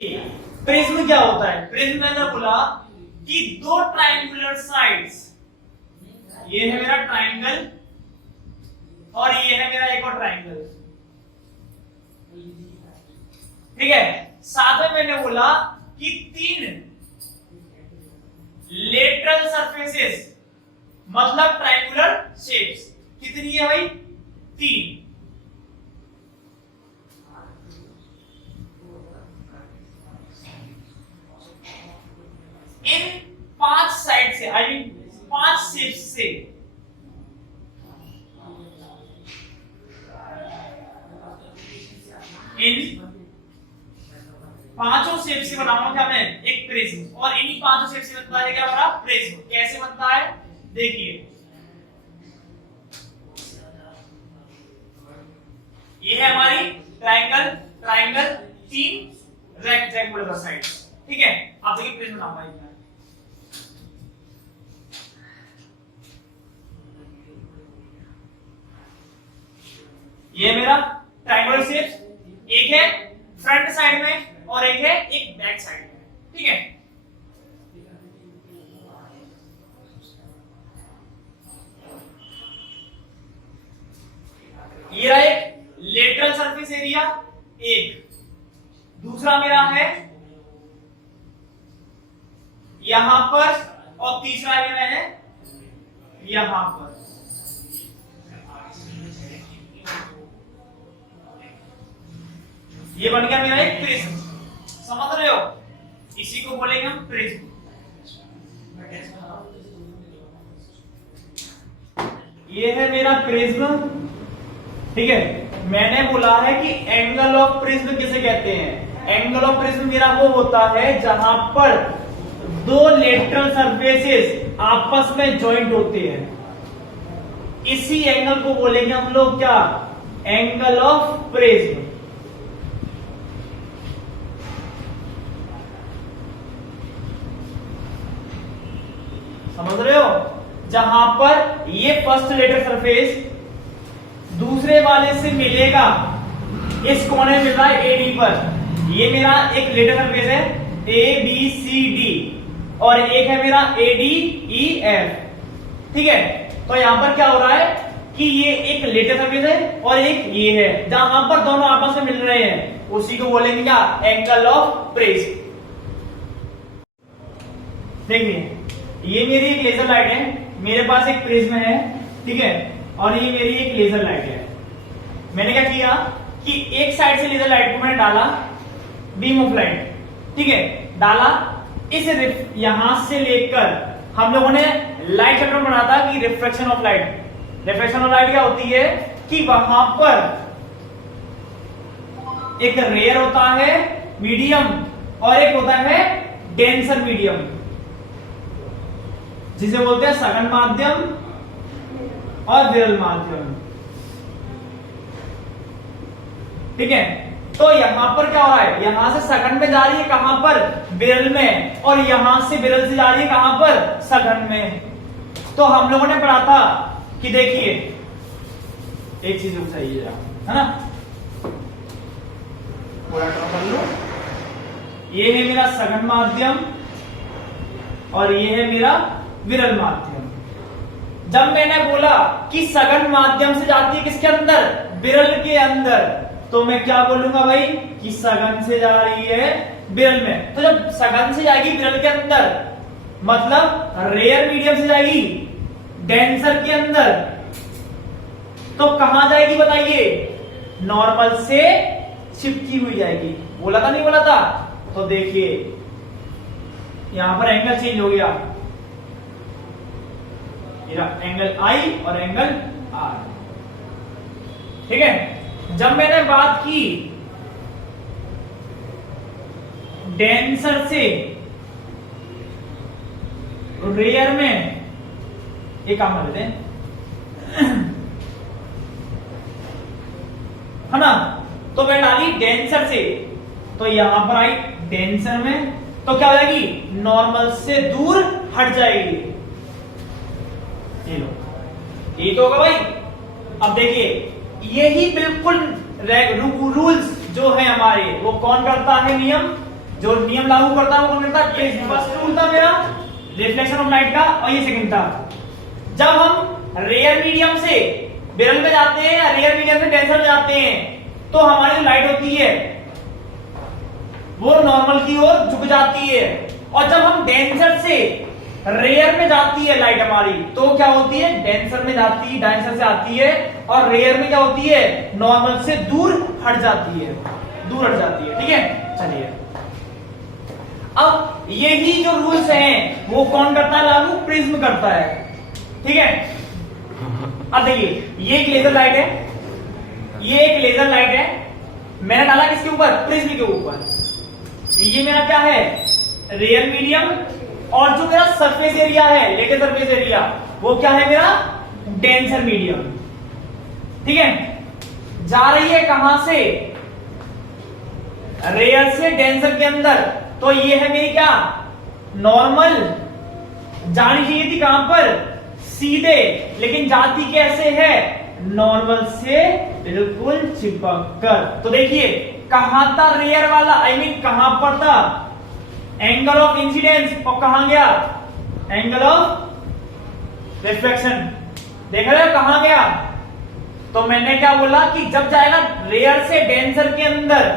Prism क्या होता है? प्रिज्म मैंने बोला कि दो ट्रायंगुलर साइड्स, ये है मेरा ट्रायंगल और ये है मेरा एक और ट्रायंगल, ठीक है। साथ में मैंने बोला कि तीन लेटरल सरफेसेस मतलब ट्रायंगुलर शेप्स कितनी है भाई? तीन। इन पांच साइड से, आई मीन पांच शेप्स से इन पांचों शेप से बनाऊंगा क्या मैं? एक प्रिज्म। और इन्हीं पांचों शेप से बनता है क्या हमारा? प्रिज्म। कैसे बनता है देखिए, ये है हमारी ट्रायंगल, ट्रायंगल, तीन रेक्टेंगुलर साइड्स, ठीक है। आप देखिए प्रिज्म बनाऊंगा। ये मेरा ट्रायंगुलर शेप, एक है फ्रंट साइड में और एक है एक बैक साइड में, ठीक है। ये रहा एक लेटरल सरफेस एरिया, एक दूसरा मेरा है यहां पर और तीसरा मेरा है यहां पर। ये बन गया मेरा एक प्रिज्म, समझ रहे हो? इसी को बोलेंगे हम प्रिज्म। ये है मेरा प्रिज्म, ठीक है। मैंने बोला है कि एंगल ऑफ प्रिज्म किसे कहते हैं? एंगल ऑफ प्रिज्म मेरा वो होता है जहां पर दो लेटरल सरफेसेस आपस में ज्वाइंट होते हैं। इसी एंगल को बोलेंगे हम लोग क्या? Angle of prism. समझ रहे हो? जहां पर ये फर्स्ट लेटर सरफेस दूसरे वाले से मिलेगा, इस कोने में मिल रहा है एडी पर, ये मेरा एक लेटर सरफेस है ए बी सी डी और एक है मेरा ए डी ई एफ, ठीक है। तो यहां पर क्या हो रहा है कि ये एक लेटर सरफेस है और एक ये है, जहां पर दोनों आपस में मिल रहे हैं उसी को बोलेंगे क्या? Angle of prism. देखिए ये मेरी एक लेजर लाइट है, मेरे पास एक प्रिज्म है, ठीक है, और ये मेरी एक लेजर लाइट है। मैंने क्या किया कि एक साइड से लेजर लाइट को मैंने डाला, बीम ऑफ लाइट, ठीक है, डाला। इस यहां से लेकर हम लोगों ने लाइट चैप्टर में पढ़ा था कि refraction of light. Refraction of light क्या होती है कि वहां पर एक रेयर होता है मीडियम और एक होता है डेंसर मीडियम, जिसे बोलते हैं सघन माध्यम और विरल माध्यम, ठीक है। तो यहां पर क्या हो रहा है? यहां से सघन में जा रही है कहां पर? विरल में, और यहां से विरल से जा रही है कहां पर? सघन में। तो हम लोगों ने पढ़ा था कि देखिए एक चीज चाहिए है ना, पूरा ड्रॉ कर लो। ये है मेरा सघन माध्यम और ये है मेरा विरल माध्यम। जब मैंने बोला कि सघन माध्यम से जाती है किसके अंदर? विरल के अंदर, तो मैं क्या बोलूंगा भाई कि सघन से जा रही है विरल में। तो जब सघन से जाएगी विरल के अंदर मतलब रेयर मीडियम से जाएगी डेंसर के अंदर, तो कहां जाएगी बताइए? नॉर्मल से चिपकी हुई जाएगी। बोला था नहीं बोला था? तो देखिए यहां पर एंगल चेंज हो गया, एंगल आई और एंगल आर, ठीक है। जब मैंने बात की डेंसर से रेयर में, एक काम कर लेते हैं है ना, तो मैं डाली डेंसर से, तो यहां पर आई डेंसर में, तो क्या हो जाएगी? नॉर्मल से दूर हट जाएगी। ये लो, ये तो होगा भाई। अब देखिए यही बिल्कुल रूल्स जो है हमारे, वो कौन करता है नियम? जो नियम लागू करता है वो कौन करता है? फर्स्ट रूल था मेरा रिफ्लेक्शन ऑफ लाइट का, और ये सेकंड था। जब हम रेयर मीडियम से विरल में जाते हैं या रेयर मीडियम से डेंसर में जाते हैं, तो हमारी जो लाइट होती है वो नॉर्मल की ओर झुक जाती है, और जब हम डेंसर से रेयर में जाती है लाइट हमारी, तो क्या होती है? डेंसर में जाती है, डेंसर से आती है, और रेयर में क्या होती है? नॉर्मल से दूर हट जाती है, दूर हट जाती है। ठीक है, चलिए अब यही जो रूल्स हैं वो कौन करता है लागू? प्रिज्म करता है। ठीक है, अब देखिए ये एक लेजर लाइट है, ये एक लेजर लाइट है, मैंने डाला किसके ऊपर? प्रिज्म के ऊपर। ये मेरा क्या है? रेयर मीडियम, और जो मेरा सरफेस एरिया है, लेटेस्ट सरफेस एरिया, वो क्या है मेरा? Denser medium. ठीक है, जा रही है कहां से? रेयर से डेंसर के अंदर, तो ये है मेरी क्या? नॉर्मल। जानी चाहिए थी कहां पर? सीधे, लेकिन जाती कैसे है? नॉर्मल से बिल्कुल चिपक कर। तो देखिए कहां था रेयर वाला, आई मीन कहां पर था? एंगल ऑफ इंसिडेंस, और कहां गया? Angle of reflection. देख रहे हो कहां गया? तो मैंने क्या बोला कि जब जाएगा रेयर से डेंसर के अंदर,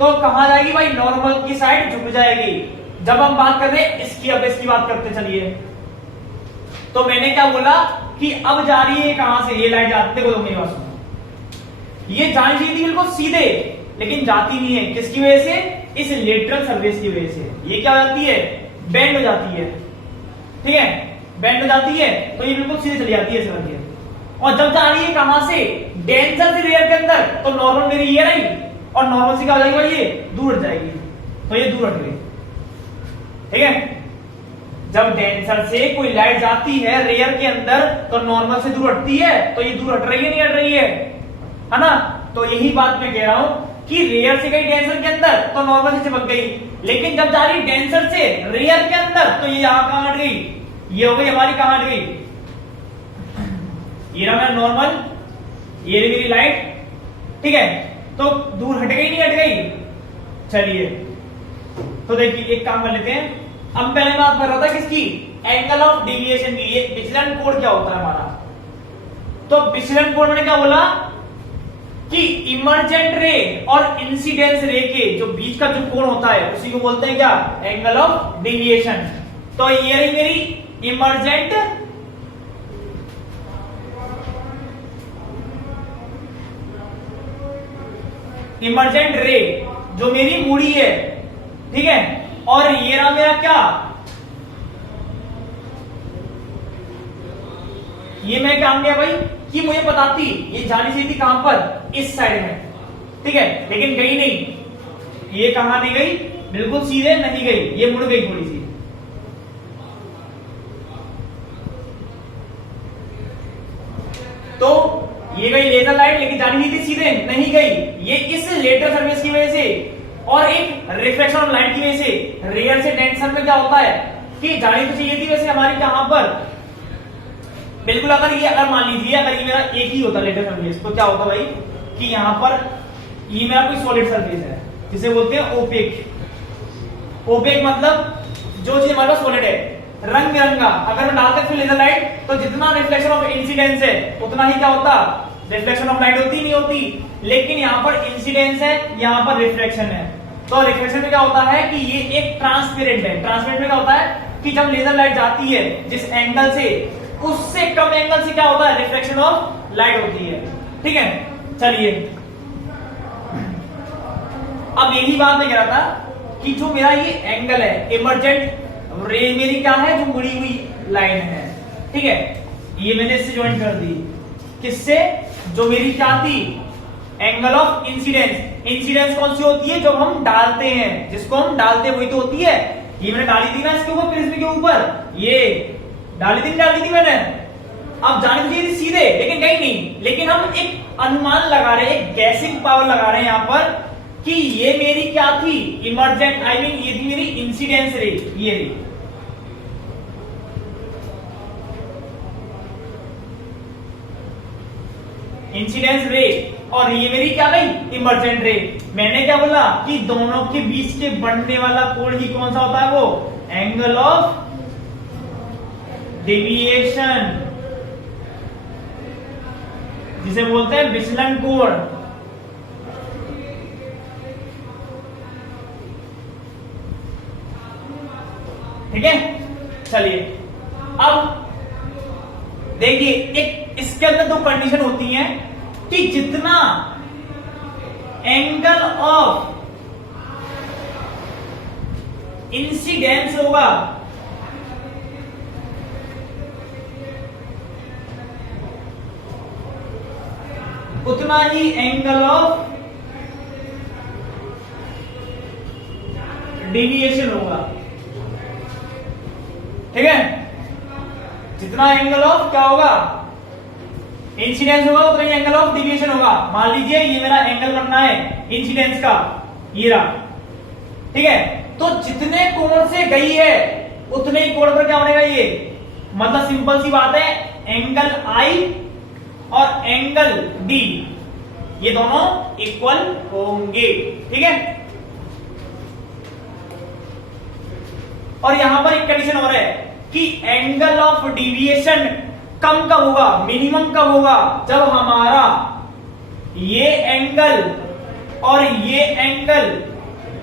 तो कहां जाएगी भाई? नॉर्मल की साइड झुक जाएगी। जब हम बात कर रहे हैं इसकी, अब इसकी बात करते चलिए। तो मैंने क्या बोला कि अब जा रही है कहां से? ये लाइट जाते को मेरी बात सुनो, ये जानी चाहिए थी बिल्कुल सीधे, लेकिन जाती नहीं है। किसकी वजह से? इस लेटरल सरफेस की वजह से। ये क्या हो जाती है? बेंड हो जाती है। ठीक है, बेंड हो जाती है, तो ये बिल्कुल सीधे चली जाती है इस तरह। और जब जा रही है कहां से? डेंसर से रेयर के अंदर, तो नॉर्मल मेरी ये रही, और नॉर्मल से क्या हो जाएगी भाई? ये दूर हट जाएगी, तो ये दूर हट गई। ठीक है, जब डेंसर से कोई लाइट जाती है रेयर के अंदर, तो नॉर्मल से दूर हटती है, तो ये दूर हट रही है नहीं हट रही है ना? तो यही बात मैं कह रहा हूं कि रेयर से गई डेंसर के अंदर, तो नॉर्मल से चिपक गई, लेकिन जब जा रही डेंसर से रेयर के अंदर, तो ये यहां कहां हट गई? ये हो गई हमारी कहां हट गई? ये रहा मेरा नॉर्मल, ये मेरी लाइट। ठीक है, तो दूर हट गई नहीं हट गई? चलिए तो देखिए एक काम कर लेते हैं। अब पहले बात कर रहा था किसकी? एंगल ऑफ डेविएशन की। ये विचलन कोण क्या होता है हमारा? तो विचलन कोण मैंने क्या बोला कि इमर्जेंट रे और इंसिडेंस रे के जो बीच का जो कोण होता है उसी को बोलते हैं क्या? Angle of deviation. तो ये रही मेरी इमर्जेंट रे, जो मेरी मुड़ी है। ठीक है, और ये रहा मेरा क्या? ये मैं काम किया भाई कि मुझे बताती ये जानी चाहिए थी कहां पर? इस साइड में। ठीक है, लेकिन गई नहीं। ये कहां नहीं गई? बिल्कुल सीधे नहीं गई, ये मुड़ गई थोड़ी सी। तो ये गई लेजर लाइट, लेकिन जानी नहीं थी सीधे, नहीं गई। ये इस लेटर सर्विस की वजह से और एक रिफ्लेक्शन ऑफ लाइट की वजह से रेयर से डेंसर में क्या होता है कि जानी तो चाहिए थी वैसे हमारी कहां पर? बिल्कुल। अगर मान लीजिए अगर ये मेरा एक ही होता लेटर सर्फेस, तो क्या होता भाई कि यहां पर ये मेरा कोई सॉलिड सर्फेस है जिसे बोलते हैं ओपेक। ओपेक मतलब जो चीज हमारे पास सॉलिड है, रंग बिरंगा। अगर हम डालते फिर लेजर लाइट, तो जितना रिफ्लेक्शन ऑफ इंसिडेंस है उतना ही क्या होता? रिफ्लेक्शन ऑफ लाइट होती नहीं होती। लेकिन यहां पर इंसिडेंस है, यहां पर रिफ्लेक्शन है। तो रिफ्लेक्शन में क्या होता है कि ये एक ट्रांसपेरेंट है। ट्रांसपेरेंट में क्या होता है कि जब लेजर लाइट जाती है जिस एंगल से, उससे कम एंगल से क्या होता है? रिफ्लेक्शन ऑफ लाइट होती है। ठीक है, चलिए अब यही बात मैं कह रहा था कि जो मेरा ये एंगल है इमर्जेंट रे मेरी क्या है? जो मुड़ी हुई लाइन है। ठीक है, ये मैंने इससे ज्वाइन कर दी। किससे? जो मेरी क्या थी? Angle of incidence. इंसिडेंस कौन सी होती है? जो हम डालते हैं, जिसको हम डालते हैं वही तो होती है। ये मैंने डाली थी ना इसके ऊपर, प्रिज्म के ऊपर, ये डाली थी मैंने। अब जानी चाहिए थी सीधे, लेकिन गई नहीं। लेकिन हम एक अनुमान लगा रहे हैं, एक गैसिंग पावर लगा रहे हैं यहां पर कि ये मेरी क्या थी? इमर्जेंट, आई मीन ये थी मेरी इंसिडेंस रे। ये रही इंसिडेंस रे, और ये मेरी क्या गई, इमर्जेंट रे। मैंने क्या बोला कि दोनों के बीच के बढ़ने वाला कोण ही कौन सा होता है, वो एंगल ऑफ डेविएशन, जिसे बोलते हैं विचलन कोण। ठीक है, चलिए अब देखिए, एक इसके अंदर दो कंडीशन होती हैं कि जितना एंगल ऑफ इंसिडेंस होगा उतना ही एंगल ऑफ डेविएशन होगा। ठीक है, जितना एंगल ऑफ क्या होगा, इंसिडेंस होगा, उतना ही एंगल ऑफ डेविएशन होगा। मान लीजिए ये मेरा एंगल करना है इंसिडेंस का, ये रहा। ठीक है, तो जितने कोण से गई है उतने ही कोण पर क्या बनेगा, ये मतलब सिंपल सी बात है, एंगल आई और एंगल डी ये दोनों इक्वल होंगे। ठीक है, और यहां पर एक कंडीशन और है कि एंगल ऑफ डेविएशन कम कब होगा, मिनिमम कब होगा, जब हमारा ये एंगल और ये एंगल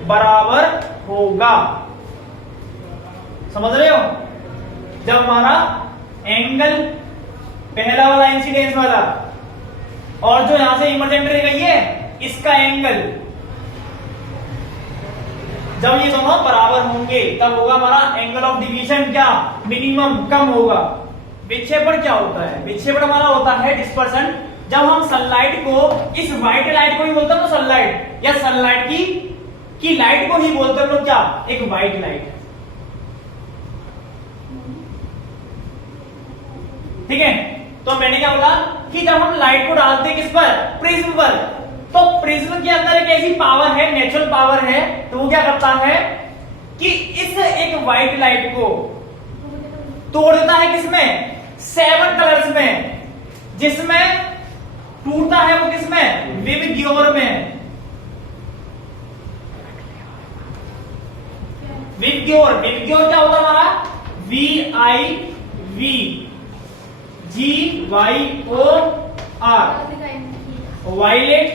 बराबर होगा। समझ रहे हो, जब हमारा एंगल पहला वाला इंसिडेंस वाला और जो यहां से इमर्जेंट रह गई है इसका एंगल, जब ये दोनों बराबर होंगे तब होगा हमारा एंगल ऑफ डिवीजन क्या, मिनिमम, कम होगा। विक्षेपण क्या होता है, विक्षेपण हमारा होता है डिस्पर्सन। जब हम सनलाइट को, इस व्हाइट लाइट को ही बोलते हैं ना सनलाइट, या सनलाइट की लाइट को ही बोलते हैं लोग क्या, एक व्हाइट लाइट। ठीक है, तो मैंने क्या बोला कि जब हम लाइट को डालते हैं किस पर, प्रिज्म पर, तो प्रिज्म के अंदर एक ऐसी पावर है, नेचुरल पावर है, तो वो क्या करता है कि इस एक व्हाइट लाइट को तोड़ देता है किसमें, 7 कलर्स में, जिसमें टूटता है वो किसमें, विबग्योर में। विबग्योर, विबग्योर क्या होता है हमारा, VIVGYOR, violet,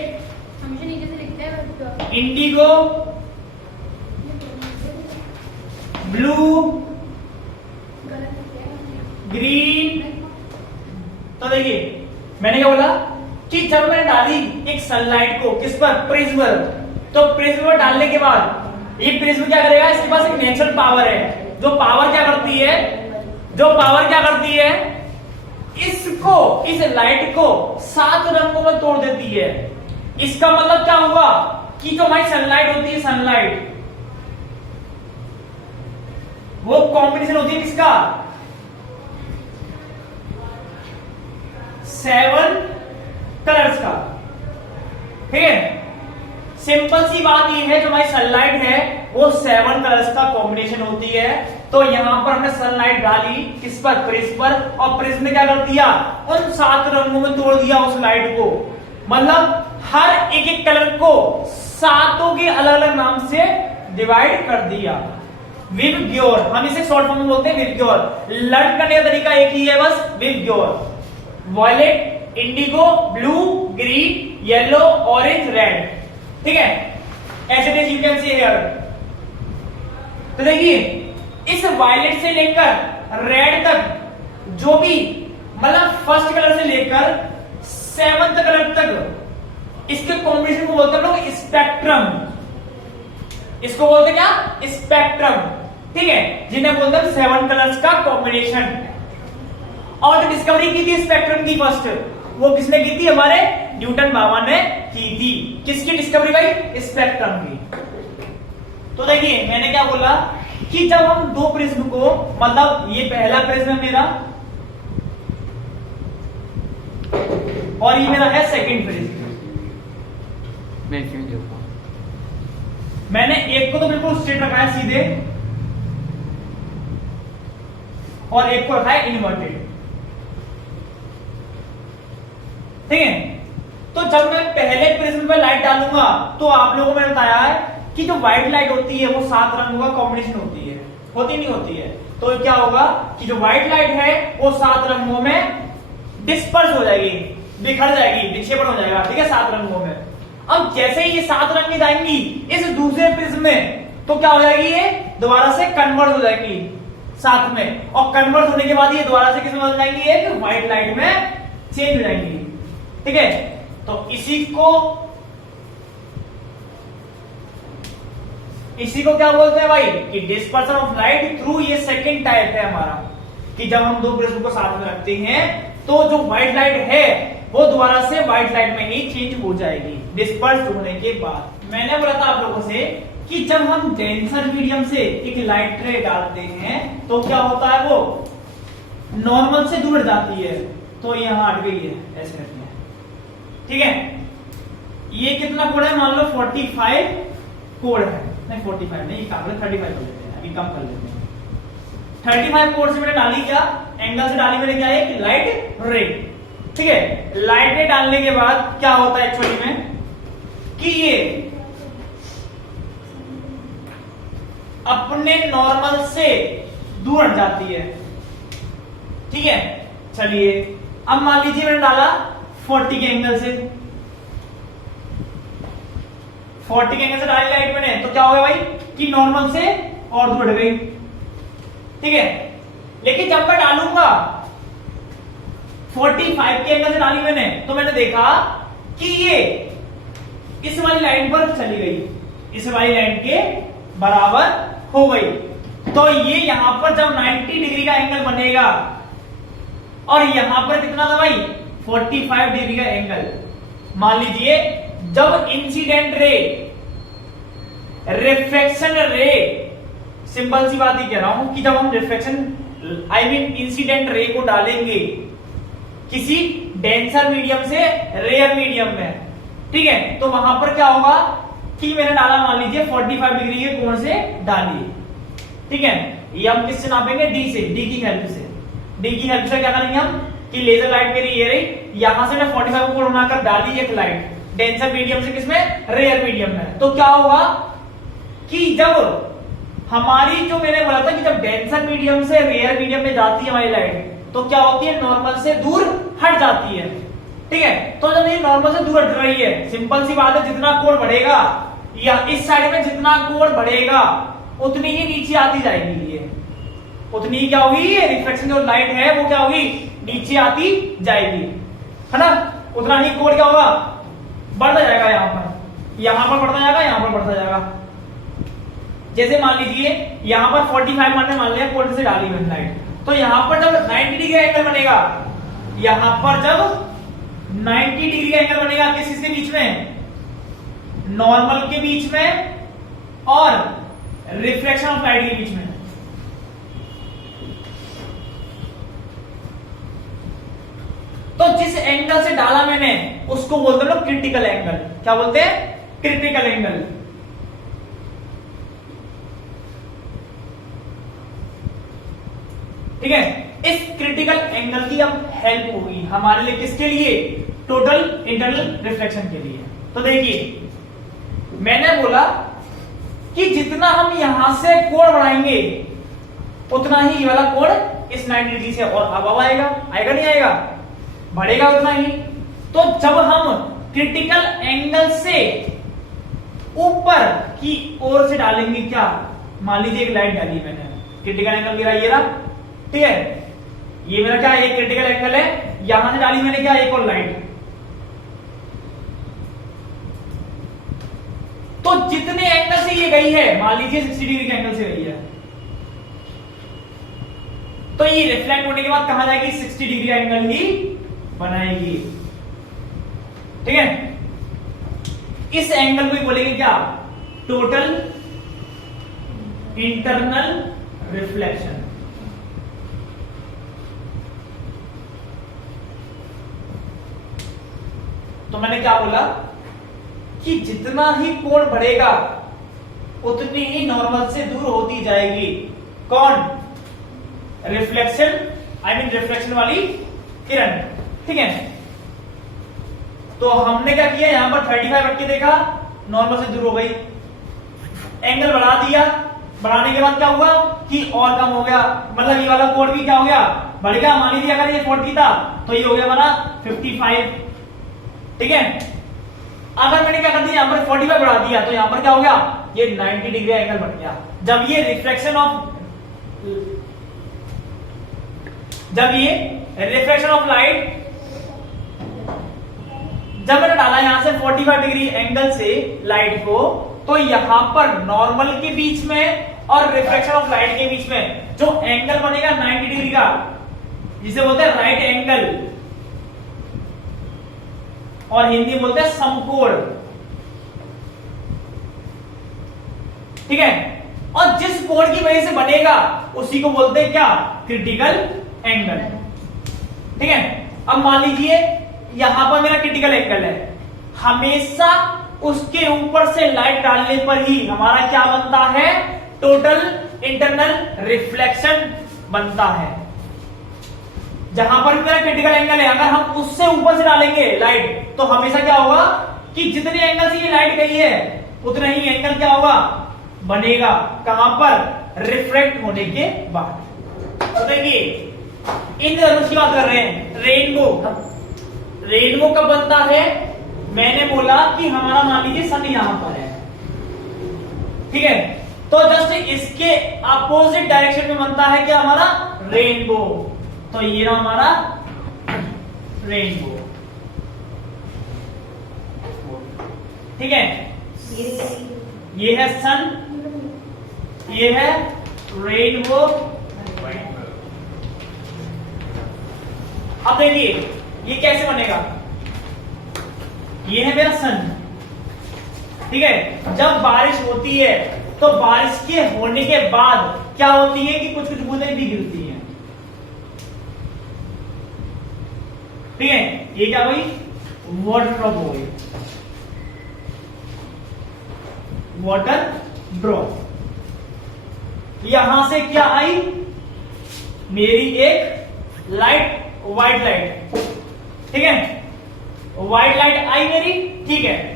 indigo, blue, green. तो देखिए मैंने क्या बोला कि जब मैंने डाली एक सनलाइट को किस पर, प्रिज्म पर, तो प्रिज्म पर डालने के बाद ये प्रिज्म क्या करेगा, इसके पास एक नेचुरल पावर है, जो पावर क्या करती है, इसको, इस लाइट को 7 रंगों में तोड़ देती है। इसका मतलब क्या हुआ कि जो हमारी सनलाइट होती है, सनलाइट वो कॉम्बिनेशन होती है किसका, 7 कलर्स का। ठीक है, सिंपल सी बात ये है, जो हमारी सनलाइट है वो 7 कलर्स का कॉम्बिनेशन होती है। तो यहां पर हमने सनलाइट डाली किस पर, प्रिज्म पर, और प्रिज्म ने क्या कर दिया, उन 7 रंगों में तोड़ दिया उस लाइट को। मतलब हर एक एक कलर को 7 के अलग अलग नाम से डिवाइड कर दिया। विबग्योर, हम इसे शॉर्ट फॉर्म में बोलते हैं विबग्योर। लर्न करने का तरीका एक ही है बस, VIBGYOR. Violet, indigo, blue, green, yellow, orange, red. ठीक है, ऐसे यू कैन सी हियर। तो देखिए इस वायलेट से लेकर रेड तक जो भी, मतलब फर्स्ट कलर से लेकर 7th कलर तक, इसके कॉम्बिनेशन को बोलते हैं लोग स्पेक्ट्रम। इसको बोलते क्या, स्पेक्ट्रम। ठीक है, जिन्हें बोलते हैं 7 कलर्स का कॉम्बिनेशन। और जो डिस्कवरी की थी स्पेक्ट्रम की फर्स्ट, वो किसने की थी, हमारे न्यूटन बाबा ने की थी। किसकी डिस्कवरी भाई, स्पेक्ट्रम की। तो देखिए मैंने क्या बोला कि जब हम दो प्रिज्म को, मतलब ये पहला प्रिज्म मेरा और ये मेरा है सेकंड प्रिज्म, मैंने एक को तो बिल्कुल स्ट्रेट रखा है सीधे, और एक को रखा है इनवर्टेड। ठीक है, तो जब मैं पहले प्रिज्म पे लाइट डालूंगा तो आप लोगों को मैंने बताया है कि जो व्हाइट लाइट होती है वो 7 रंगों का कॉम्बिनेशन होती नहीं होती है। तो क्या होगा कि जो व्हाइट लाइट है वो 7 रंगों में डिस्पर्स हो जाएगी, बिखर जाएगी, विक्षेपण हो जाएगा, ठीक है, 7 रंगों में। अब जैसे ही ये 7 रंग में जाएंगी इस दूसरे प्रिज्म में, तो क्या हो जाएगी, ये दोबारा से कन्वर्ट हो जाएगी साथ में, और कन्वर्ट होने के बाद ये दोबारा से किस में बदल जाएंगी, एक व्हाइट लाइट में चेंज हो जाएंगी, ठीक है। तो इसी को क्या बोलते हैं भाई कि डिस्पर्सन ऑफ लाइट थ्रू, ये सेकंड टाइप है हमारा, कि जब हम दो प्रिज्म को साथ में रखते हैं तो जो व्हाइट लाइट है वो दोबारा से व्हाइट लाइट में ही चेंज हो जाएगी डिस्पर्स होने के बाद। मैंने बोला था आप लोगों से कि जब हम डेंसर मीडियम से एक लाइट रे डालते हैं तो क्या होता है, वो नॉर्मल से दूर जाती है, तो यहां हट गई है, ऐसे रखी है, ठीक है। ये कितना कोड है, मान लो 45 कोड है, नहीं 45 नहीं, काम 35 कर लेते हैं, अभी कम कर लेते हैं। 35 कोड से मैंने डाली क्या, एंगल से डाली मैंने क्या, एक लाइट रे, ठीक है। लाइट रे डालने के बाद क्या होता है एक्चुअली में कि ये अपने नॉर्मल से दूर हट जाती है, ठीक है। चलिए अब मान लीजिए मैंने डाला 40 के एंगल से, 40 के एंगल से डाली लाइट मैंने, तो क्या हो गया भाई कि नॉर्मल से और दूर हट गई, ठीक है। लेकिन जब मैं डालूंगा 45 के एंगल से डाली मैंने, तो मैंने देखा कि ये इस वाली लाइन पर चली गई, इस वाली लाइन के बराबर हो गई। तो ये यहां पर जब 90 डिग्री का एंगल बनेगा और यहां पर कितना था भाई 45 डिग्री का एंगल, मान लीजिए जब इंसिडेंट रे, रिफ्लेक्शन रे, सिंपल सी बात ही कह रहा हूं कि जब हम reflection I mean incident ray को डालेंगे किसी डेंसर मीडियम से रेयर मीडियम में, ठीक है, तो वहां पर क्या होगा कि मैंने डाला मान लीजिए 45 डिग्री के कोण से डालिए, ठीक है। ये हम किससे नापेंगे, डी से, डी की हेल्प से। डी की हेल्प से क्या करेंगे हम कि लेजर लाइट मेरी ये रही, यहां से मैं 45 को कोण बनाकर डाली एक लाइट डेंसर मीडियम से किसमें, रेयर मीडियम में, तो क्या होगा कि जब हमारी जो मैंने बोला था कि जब डेंसर मीडियम से रेयर मीडियम में जाती है हमारी लाइट, तो क्या होती है, नॉर्मल से दूर हट जाती है, ठीक है। तो जब ये नॉर्मल से दूर हट रही है, सिंपल सी बात है, जितना कोण बढ़ेगा या इस साइड में जितना कोण बढ़ेगा उतनी ही नीचे आती जाएगी, ये उतनी ही क्या होगी, ये रिफ्लेक्शन जो लाइट है वो क्या होगी, नीचे आती जाएगी, है ना। उतना ही कोण क्या होगा, बढ़ता जाएगा, यहां पर बढ़ता जाएगा, यहां पर बढ़ता जाएगा। जैसे मान लीजिए यहां पर 45 मान लिया कोण से डाली मैंने लाइट, तो यहां पर जब 90 डिग्री एंगल बनेगा, यहां पर जब 90 डिग्री का एंगल बनेगा किसके बीच में, नॉर्मल के बीच में और रिफ्लेक्शन ऑफ लाइट के बीच में, तो जिस एंगल से डाला मैंने उसको बोलते हैं लोग क्रिटिकल एंगल। क्या बोलते हैं, क्रिटिकल एंगल। ठीक है, इस क्रिटिकल एंगल की अब हेल्प होगी हमारे लिए, किसके लिए, टोटल इंटरनल रिफ्लेक्शन के लिए। तो देखिए मैंने बोला कि जितना हम यहां से कोण बढ़ाएंगे उतना ही ये वाला कोण इस 90 डिग्री से और अब आएगा, आएगा नहीं आएगा, बढ़ेगा उतना ही। तो जब हम क्रिटिकल एंगल से ऊपर की ओर से डालेंगे, क्या मान लीजिए एक लाइट डाली मैंने, क्रिटिकल एंगल मेरा ये रहा, ठीक है, ये मेरा क्या एक क्रिटिकल एंगल है, यहां से डाली मैंने क्या एक और लाइट, तो जितने एंगल से ये गई है, मान लीजिए 60 डिग्री के एंगल से गई है, तो ये रिफ्लेक्ट होने के बाद कहां जाएगी, 60 डिग्री एंगल ही बनाएगी, ठीक है। इस एंगल को बोलेंगे क्या, टोटल इंटरनल रिफ्लेक्शन। तो मैंने क्या बोला कि जितना ही कोण बढ़ेगा उतनी ही नॉर्मल से दूर होती जाएगी, कौन, रिफ्लेक्शन, आई मीन रिफ्लेक्शन वाली किरण, ठीक है। तो हमने क्या किया, यहां पर 35 रख के देखा, नॉर्मल से दूर हो गई, एंगल बढ़ा दिया, बढ़ाने के बाद क्या हुआ कि और कम हो गया, मतलब ये वाला कोण भी क्या हो गया, बढ़ गया। मान लीजिए अगर ये 40 था तो ये हो गया हमारा 55, ठीक है। अगर मैंने क्या कर दिया, यहां पर 45 बढ़ा दिया तो यहां पर क्या हो गया, ये 90 डिग्री एंगल बढ़ गया। जब ये रिफ्लेक्शन ऑफ लाइट, जब मैंने डाला यहां से 45 डिग्री एंगल से लाइट को, तो यहां पर नॉर्मल के बीच में और रिफ्लेक्शन ऑफ लाइट के बीच में जो एंगल बनेगा 90 डिग्री का, जिसे बोलते हैं राइट एंगल, और हिंदी में बोलते हैं समकोण, ठीक है। और जिस कोण की वजह से बनेगा उसी को बोलते हैं क्या, क्रिटिकल एंगल, ठीक है। अब मान लीजिए यहां पर मेरा क्रिटिकल एंगल है, हमेशा उसके ऊपर से लाइट डालने पर ही हमारा क्या बनता है, टोटल इंटरनल रिफ्लेक्शन बनता है। जहां पर भी मेरा क्रिटिकल एंगल है, अगर हम उससे ऊपर से डालेंगे लाइट तो हमेशा क्या होगा कि जितने एंगल से ये लाइट गई है उतना ही एंगल क्या होगा, बनेगा, कहां पर, रिफ्लेक्ट होने के बाद। तो देखिए इंद्रधनुष की बात कर रहे हैं, रेनबो कब बनता है, मैंने बोला कि हमारा मान लीजिए सन यहां पर है, ठीक है, तो जस्ट इसके अपोजिट डायरेक्शन में बनता है क्या, हमारा रेनबो। तो ये रहा हमारा रेनबो, ठीक है। ये है सन, ये है रेनबो। अब देखिए ये कैसे बनेगा, ये है मेरा सन, ठीक है। जब बारिश होती है तो बारिश के होने के बाद क्या होती है कि कुछ कुछ बूंदें भी गिरती हैं, ठीक है। ये क्या हुई, वाटर ड्रॉप हो गई, वाटर ड्रॉप। यहां से क्या आई, मेरी एक लाइट, व्हाइट लाइट, ठीक है, व्हाइट लाइट आई मेरी, ठीक है।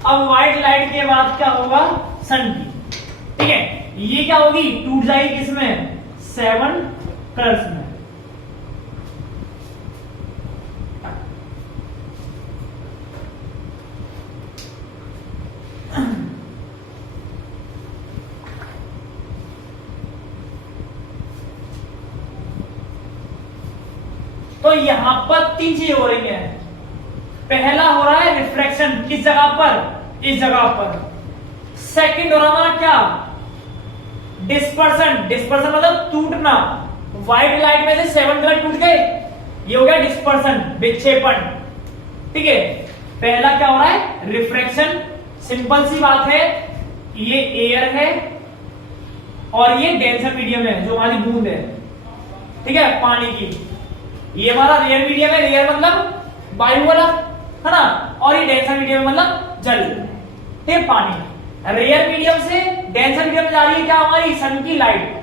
अब व्हाइट लाइट के बाद क्या होगा, सन की, ठीक है। ये क्या होगी, टूट जाएगी किसमें, 7 कलर्स में, तो यहां पर 3 चीजें हो रही हैं। पहला हो रहा है रिफ्लेक्शन, किस जगह पर, इस जगह पर। सेकंड हो रहा हमारा क्या, डिस्पर्सन, डिस्पर्सन मतलब टूटना, व्हाइट लाइट में से 7 कलर टूट गए, ये हो गया डिस्पर्सन, विक्षेपण, ठीक है। पहला क्या हो रहा है, रिफ्रैक्शन। सिंपल सी बात है, ये एयर है और ये डेंसर मीडियम है, जो हमारी बूंद है, ठीक है, पानी की। ये हमारा रेयर मीडियम है, रेयर मतलब वायु वाला, है ना, और ये डेंसर मीडियम मतलब जल, ठीक है, पानी। रेयर मीडियम से डेंसर मीडियम में जा रही है क्या, हमारी सन की लाइट,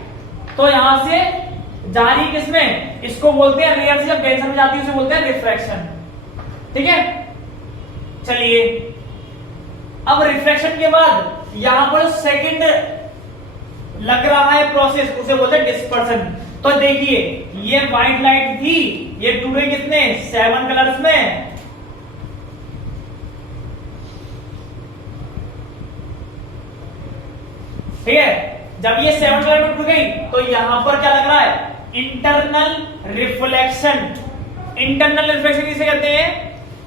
तो यहां से जा रही है किसमें, इसको बोलते हैं रेयर से जब डेंसर में जाती है उसे बोलते हैं रिफ्रैक्शन, ठीक है। चलिए अब रिफ्रैक्शन के बाद यहां पर सेकंड लग रहा है प्रोसेस, उसे बोलते हैं डिस्पर्सन। तो देखिए ये व्हाइट लाइट थी, ये टूटे कितने, 7 कलर्स में, ठीक है। जब ये 7 कलर में टूट गई तो यहां पर क्या लग रहा है, इंटरनल रिफ्लेक्शन। इंटरनल रिफ्लेक्शन किसे कहते हैं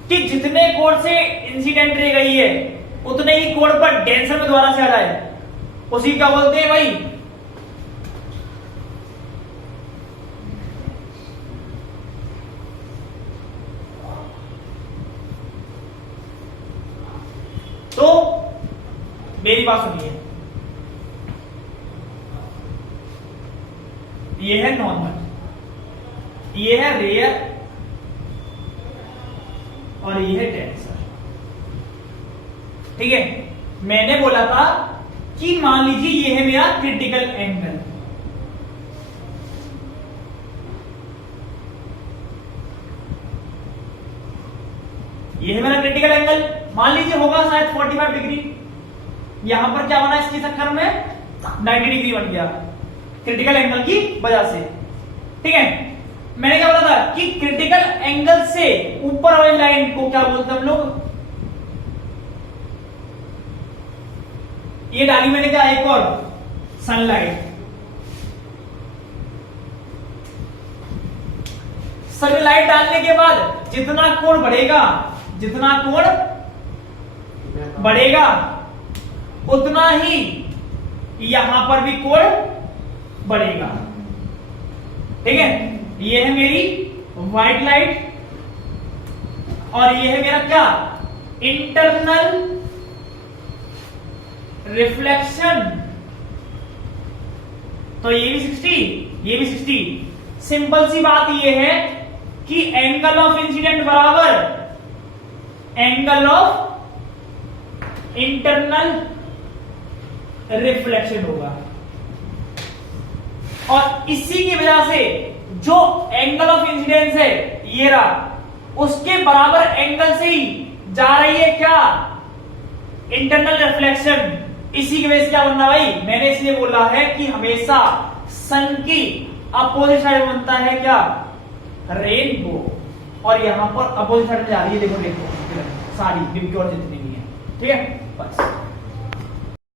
कि जितने कोण से इंसिडेंट रे गई है उतने ही कोण पर डेंसर में दोबारा से आ जाए, उसी क्या बोलते हैं भाई, तो मेरी बात सुनिए, ये है नॉर्मल, ये है रेयर और ये है डेंसर, ठीक है। मैंने बोला था कि मान लीजिए ये है मेरा क्रिटिकल एंगल, ये है मेरा क्रिटिकल एंगल, मान लीजिए होगा शायद 45 डिग्री, यहां पर क्या बना इसके चक्कर में 90 डिग्री बन गया क्रिटिकल एंगल की वजह से। ठीक है, मैंने क्या बोला था कि क्रिटिकल एंगल से ऊपर वाली लाइन को क्या बोलते हैं हम लोग, ये डाली मैंने क्या एक और सनलाइट, सनलाइट डालने के बाद जितना कोण बढ़ेगा, जितना कोण बढ़ेगा उतना ही यहां पर भी कोण बढ़ेगा। ठीक है, ये है मेरी व्हाइट लाइट और ये है मेरा क्या इंटरनल रिफ्लेक्शन, तो ये भी 60 ये भी 60। सिंपल सी बात ये है कि एंगल ऑफ इंसिडेंट बराबर एंगल ऑफ इंटरनल रिफ्लेक्शन होगा, और इसी की वजह से जो एंगल ऑफ इंसिडेंस है ये रहा, उसके बराबर एंगल से ही जा रही है क्या इंटरनल रिफ्लेक्शन। इसी की वजह से क्या बनना भाई, मैंने इसलिए बोला है कि हमेशा सन की अपोजिट साइड बनता है क्या रेनबो, और यहां पर अपोजिट साइड में जा रही है, देखो देखो सारी बिल्कुल जितनी भी है। ठीक है, बस।